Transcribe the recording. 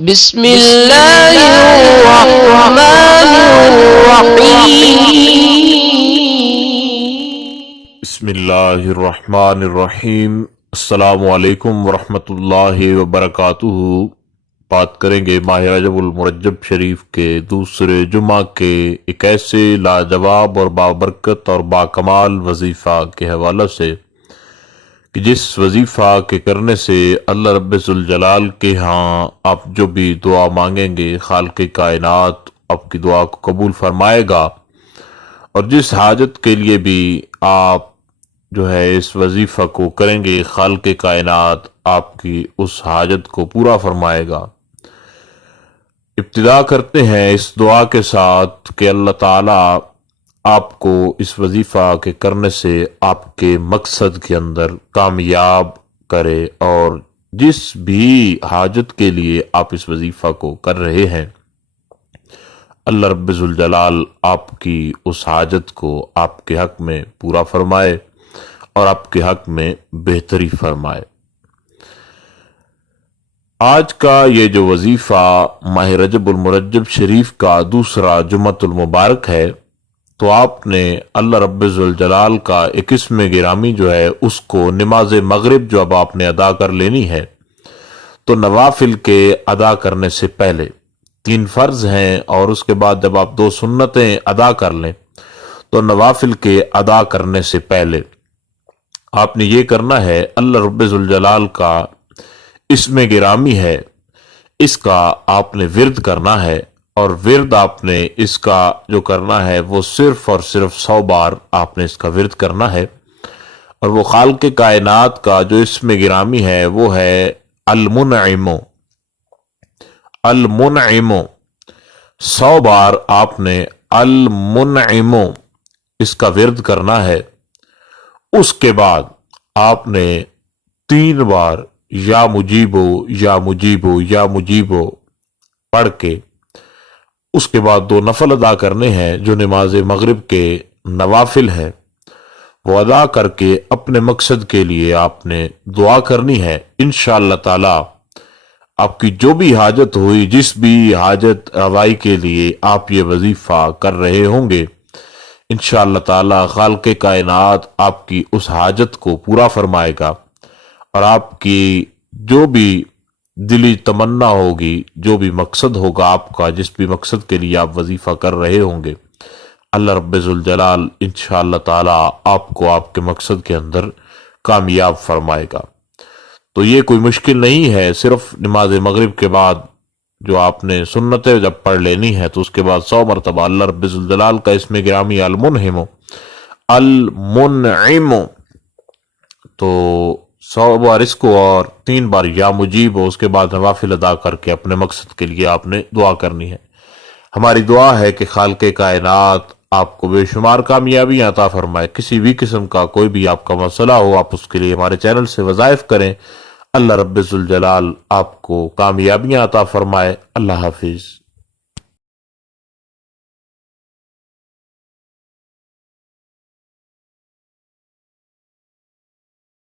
بسم اللہ الرحمن الرحیم۔ بسم اللہ الرحمن الرحیم۔ السلام علیکم ورحمۃ اللہ وبرکاتہ۔ بات کریں گے ماہ رجب المرجب شریف کے دوسرے جمعہ کے ایک ایسے لاجواب اور بابرکت اور باکمال وظیفہ کے حوالے سے کہ جس وظیفہ کے کرنے سے اللہ رب ذوالجلال کے ہاں آپ جو بھی دعا مانگیں گے خالق کائنات آپ کی دعا کو قبول فرمائے گا، اور جس حاجت کے لیے بھی آپ جو ہے اس وظیفہ کو کریں گے خالق کائنات آپ کی اس حاجت کو پورا فرمائے گا۔ ابتدا کرتے ہیں اس دعا کے ساتھ کہ اللہ تعالیٰ آپ کو اس وظیفہ کے کرنے سے آپ کے مقصد کے اندر کامیاب کرے، اور جس بھی حاجت کے لیے آپ اس وظیفہ کو کر رہے ہیں اللہ رب ذوالجلال آپ کی اس حاجت کو آپ کے حق میں پورا فرمائے اور آپ کے حق میں بہتری فرمائے۔ آج کا یہ جو وظیفہ ماہ رجب المرجب شریف کا دوسرا جمعۃ المبارک ہے، تو آپ نے اللہ رب ذوالجلال کا ایک اسم گرامی جو ہے اس کو نماز مغرب جو اب آپ نے ادا کر لینی ہے، تو نوافل کے ادا کرنے سے پہلے 3 فرض ہیں، اور اس کے بعد جب آپ 2 سنتیں ادا کر لیں تو نوافل کے ادا کرنے سے پہلے آپ نے یہ کرنا ہے، اللہ رب ذوالجلال کا اسم گرامی ہے، اس کا آپ نے ورد کرنا ہے، اور ورد آپ نے اس کا جو کرنا ہے وہ صرف اور صرف 100 بار آپ نے اس کا ورد کرنا ہے۔ اور وہ خالق کائنات کا جو اسم گرامی ہے وہ ہے المنعم۔ المنعم 100 بار آپ نے المنعم اس کا ورد کرنا ہے۔ اس کے بعد آپ نے 3 بار یا مجیبو یا مجیبو یا مجیبو پڑھ کے اس کے بعد 2 نفل ادا کرنے ہیں جو نماز مغرب کے نوافل ہیں، وہ ادا کر کے اپنے مقصد کے لیے آپ نے دعا کرنی ہے۔ انشاءاللہ تعالی آپ کی جو بھی حاجت ہوئی، جس بھی حاجت روائی کے لیے آپ یہ وظیفہ کر رہے ہوں گے، انشاءاللہ تعالی خالق کائنات آپ کی اس حاجت کو پورا فرمائے گا، اور آپ کی جو بھی دلی تمنا ہوگی، جو بھی مقصد ہوگا آپ کا، جس بھی مقصد کے لیے آپ وظیفہ کر رہے ہوں گے، اللہ رب ذوالجلال انشاءاللہ تعالی آپ کو آپ کے مقصد کے اندر کامیاب فرمائے گا۔ تو یہ کوئی مشکل نہیں ہے، صرف نماز مغرب کے بعد جو آپ نے سنتیں جب پڑھ لینی ہے تو اس کے بعد 100 مرتبہ اللہ رب ذوالجلال کا اسم گرامی المنعم المنعم، تو 100 بار اس کو اور 3 بار یا مجیب ہو، اس کے بعد نوافل ادا کر کے اپنے مقصد کے لیے آپ نے دعا کرنی ہے۔ ہماری دعا ہے کہ خالق کائنات آپ کو بے شمار کامیابی عطا فرمائے۔ کسی بھی قسم کا کوئی بھی آپ کا مسئلہ ہو، آپ اس کے لیے ہمارے چینل سے وظائف کریں، اللہ رب ذوالجلال آپ کو کامیابیاں عطا فرمائے۔ اللہ حافظ۔